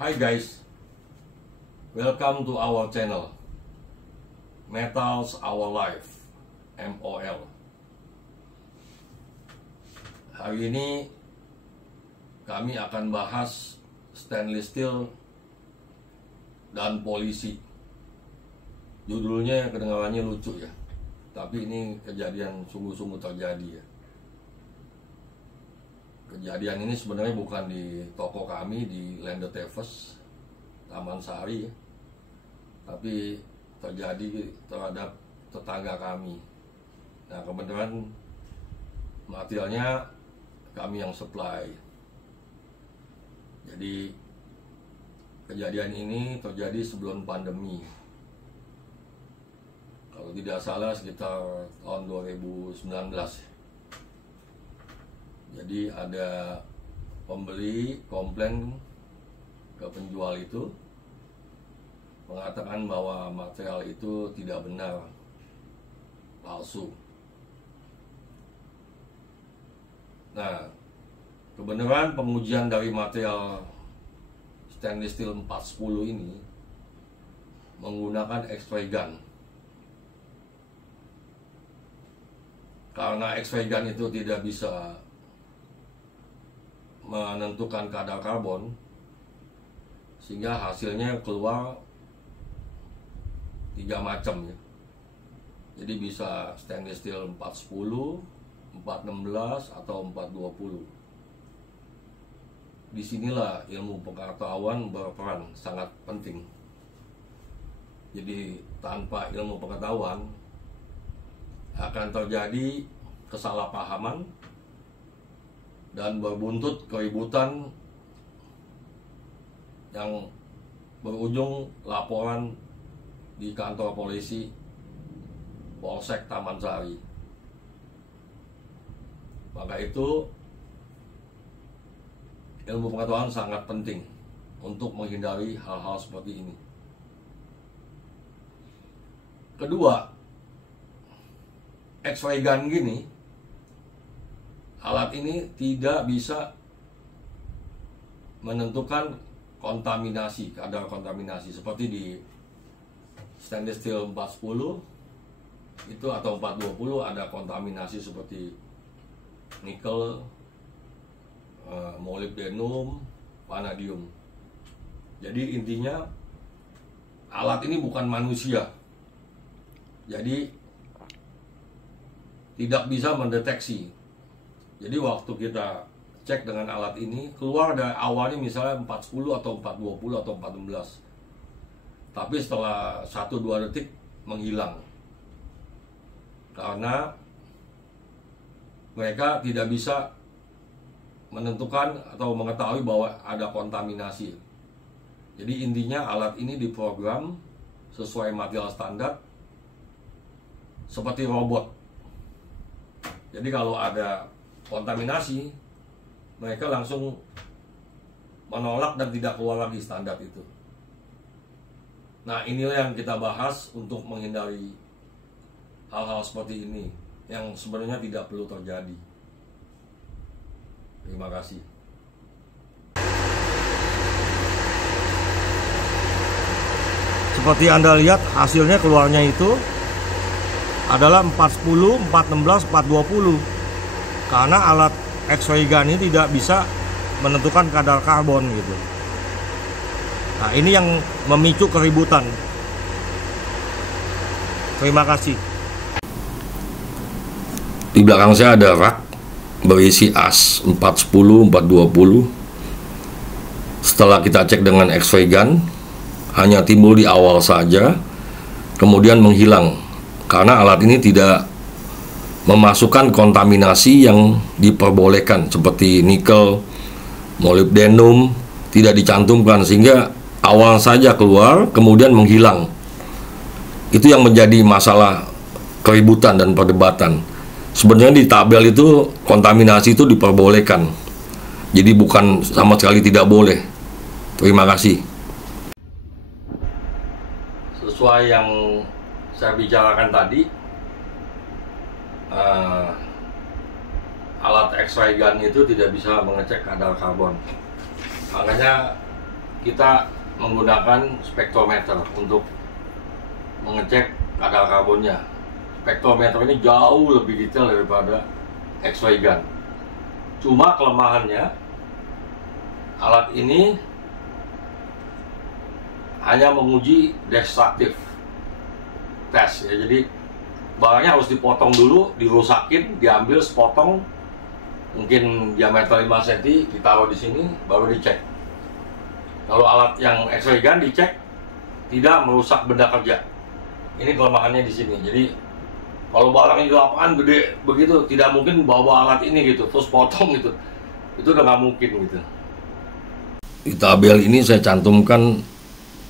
Hi guys, welcome to our channel Metals Our Life, MOL. Hari ini kami akan bahas stainless steel dan polisi. Judulnya kedengarannya lucu ya, tapi ini kejadian sungguh-sungguh terjadi ya. Kejadian ini sebenarnya bukan di toko kami di Lende Teves, Taman Sari, tapi terjadi terhadap tetangga kami. Nah, kebetulan materialnya kami yang supply. Jadi kejadian ini terjadi sebelum pandemi. Kalau tidak salah sekitar tahun 2019. Jadi ada pembeli komplain ke penjual itu mengatakan bahwa material itu tidak benar, palsu. Nah, kebenaran pengujian dari material stainless steel 410 ini menggunakan X-ray gun. Karena X-ray gun itu tidak bisa menentukan kadar karbon, sehingga hasilnya keluar 3 macam ya. Jadi bisa stainless steel 410, 416 atau 420. Disinilah ilmu pengetahuan berperan sangat penting. Jadi tanpa ilmu pengetahuan akan terjadi kesalahpahaman dan berbuntut keributan yang berujung laporan di kantor polisi Polsek Taman Sari. Maka itu ilmu pengetahuan sangat penting untuk menghindari hal-hal seperti ini. Kedua, X-ray gun gini, alat ini tidak bisa menentukan kontaminasi, kadar kontaminasi seperti di stainless steel 410 itu atau 420 ada kontaminasi seperti nikel, molybdenum, vanadium. Jadi intinya alat ini bukan manusia. Jadi tidak bisa mendeteksi. Jadi waktu kita cek dengan alat ini, keluar dari awalnya misalnya 410 atau 420 atau 416. Tapi setelah 1-2 detik menghilang. Karena mereka tidak bisa menentukan atau mengetahui bahwa ada kontaminasi. Jadi intinya alat ini diprogram sesuai material standar seperti robot. Jadi kalau ada kontaminasi, mereka langsung menolak dan tidak keluar lagi standar itu. Nah, inilah yang kita bahas untuk menghindari hal-hal seperti ini yang sebenarnya tidak perlu terjadi. Terima kasih. Seperti Anda lihat, hasilnya keluarnya itu adalah 410, 416, 420. Karena alat X-ray gun ini tidak bisa menentukan kadar karbon gitu. Nah, ini yang memicu keributan. Terima kasih. Di belakang saya ada rak berisi as 410, 420. Setelah kita cek dengan X-ray gun, hanya timbul di awal saja, kemudian menghilang. Karena alat ini tidak memasukkan kontaminasi yang diperbolehkan seperti nikel, molybdenum tidak dicantumkan, sehingga awal saja keluar kemudian menghilang. Itu yang menjadi masalah keributan dan perdebatan. Sebenarnya di tabel itu kontaminasi itu diperbolehkan. Jadi bukan sama sekali tidak boleh. Terima kasih. Sesuai yang saya bicarakan tadi, alat X-ray gun itu tidak bisa mengecek kadar karbon. Makanya kita menggunakan spektrometer untuk mengecek kadar karbonnya. Spektrometer ini jauh lebih detail daripada X-ray gun. Cuma kelemahannya, alat ini hanya menguji destruktif tes ya. Jadi barangnya harus dipotong dulu, dirusakin, diambil sepotong, mungkin diameter 5 cm, ditaruh di sini, baru dicek. Kalau alat yang X-ray gun dicek tidak merusak benda kerja. Ini kelemahannya di sini. Jadi kalau barangnya di lapangan gede begitu, tidak mungkin bawa alat ini gitu, terus potong gitu. Itu udah nggak mungkin gitu. Di tabel ini saya cantumkan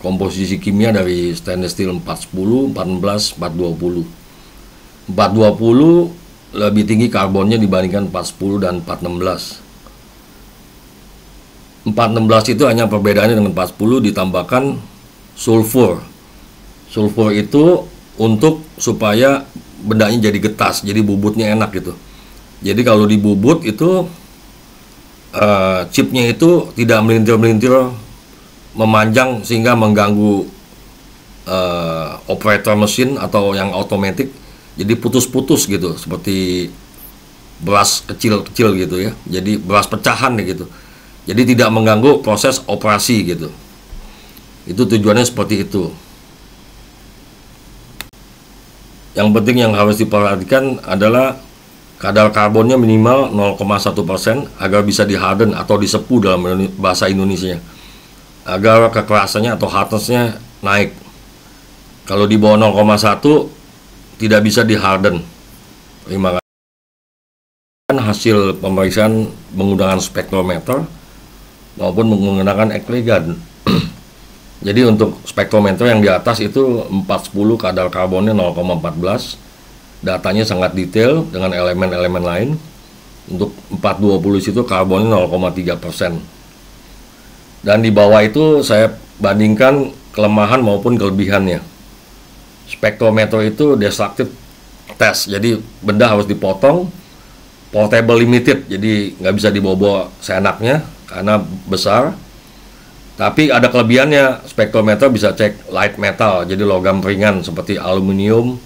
komposisi kimia dari stainless steel 410, 14, 420. 420 lebih tinggi karbonnya dibandingkan 410 dan 416. 416 itu hanya perbedaannya dengan 410 ditambahkan sulfur. Sulfur itu untuk supaya bendanya jadi getas, jadi bubutnya enak gitu. Jadi kalau dibubut itu chipnya itu tidak melintir-melintir, memanjang sehingga mengganggu operator mesin atau yang otomatis. Jadi putus-putus gitu, seperti beras kecil-kecil gitu ya. Jadi beras pecahan gitu. Jadi tidak mengganggu proses operasi gitu. Itu tujuannya seperti itu. Yang penting yang harus diperhatikan adalah kadar karbonnya minimal 0,1% agar bisa di-harden atau disepuh dalam bahasa Indonesia. Agar kekerasannya atau hardness-nya naik. Kalau di bawah 0,1 tidak bisa di-harden. Terima kasih. Hasil pemeriksaan menggunakan spektrometer maupun menggunakan X-ray gun. Jadi untuk spektrometer yang di atas itu 410 kadar karbonnya 0,14. Datanya sangat detail dengan elemen-elemen lain. Untuk 420 situ karbonnya 0,3%. Dan di bawah itu saya bandingkan kelemahan maupun kelebihannya. Spektrometer itu destructive test, jadi benda harus dipotong, portable limited, jadi nggak bisa dibawa seenaknya karena besar. Tapi ada kelebihannya, spektrometer bisa cek light metal, jadi logam ringan seperti aluminium,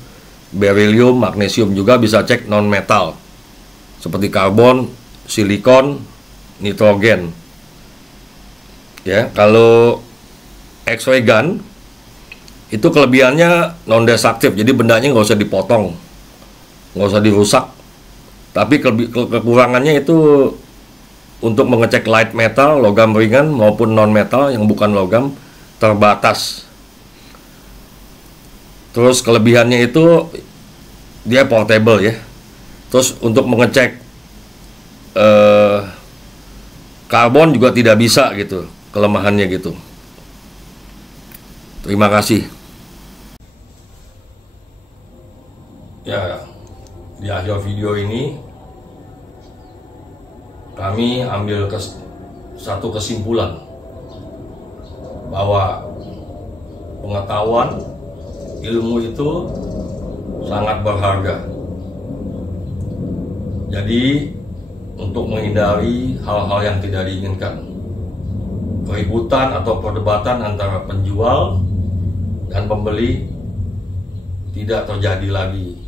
beryllium, magnesium, juga bisa cek non metal seperti karbon, silikon, nitrogen. Ya, kalau X-ray gun itu kelebihannya non destruktif, jadi bendanya nggak usah dipotong, nggak usah dirusak. Tapi kekurangannya itu untuk mengecek light metal, logam ringan maupun non metal yang bukan logam terbatas. Terus kelebihannya itu dia portable ya. Terus untuk mengecek karbon juga tidak bisa gitu, kelemahannya gitu. Terima kasih. Ya, di akhir video ini kami ambil satu kesimpulan bahwa pengetahuan ilmu itu sangat berharga. Jadi untuk menghindari hal-hal yang tidak diinginkan, keributan atau perdebatan antara penjual dan pembeli tidak terjadi lagi.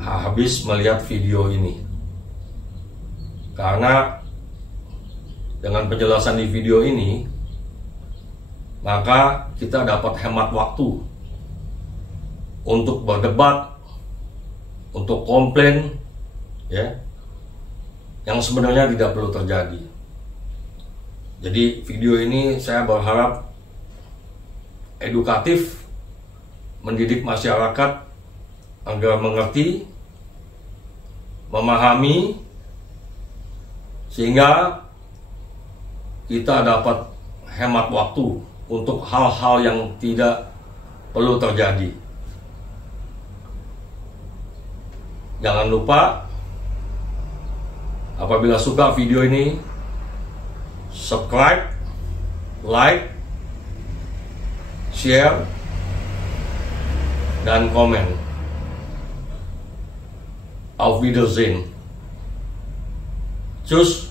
Habis melihat video ini, karena dengan penjelasan di video ini maka kita dapat hemat waktu untuk berdebat, untuk komplain ya, yang sebenarnya tidak perlu terjadi. Jadi video ini saya berharap edukatif, mendidik masyarakat agar mengerti, memahami, sehingga kita dapat hemat waktu untuk hal-hal yang tidak perlu terjadi. Jangan lupa, apabila suka video ini, subscribe, like, share, dan komen. Auf Wiedersehen. Tschüss.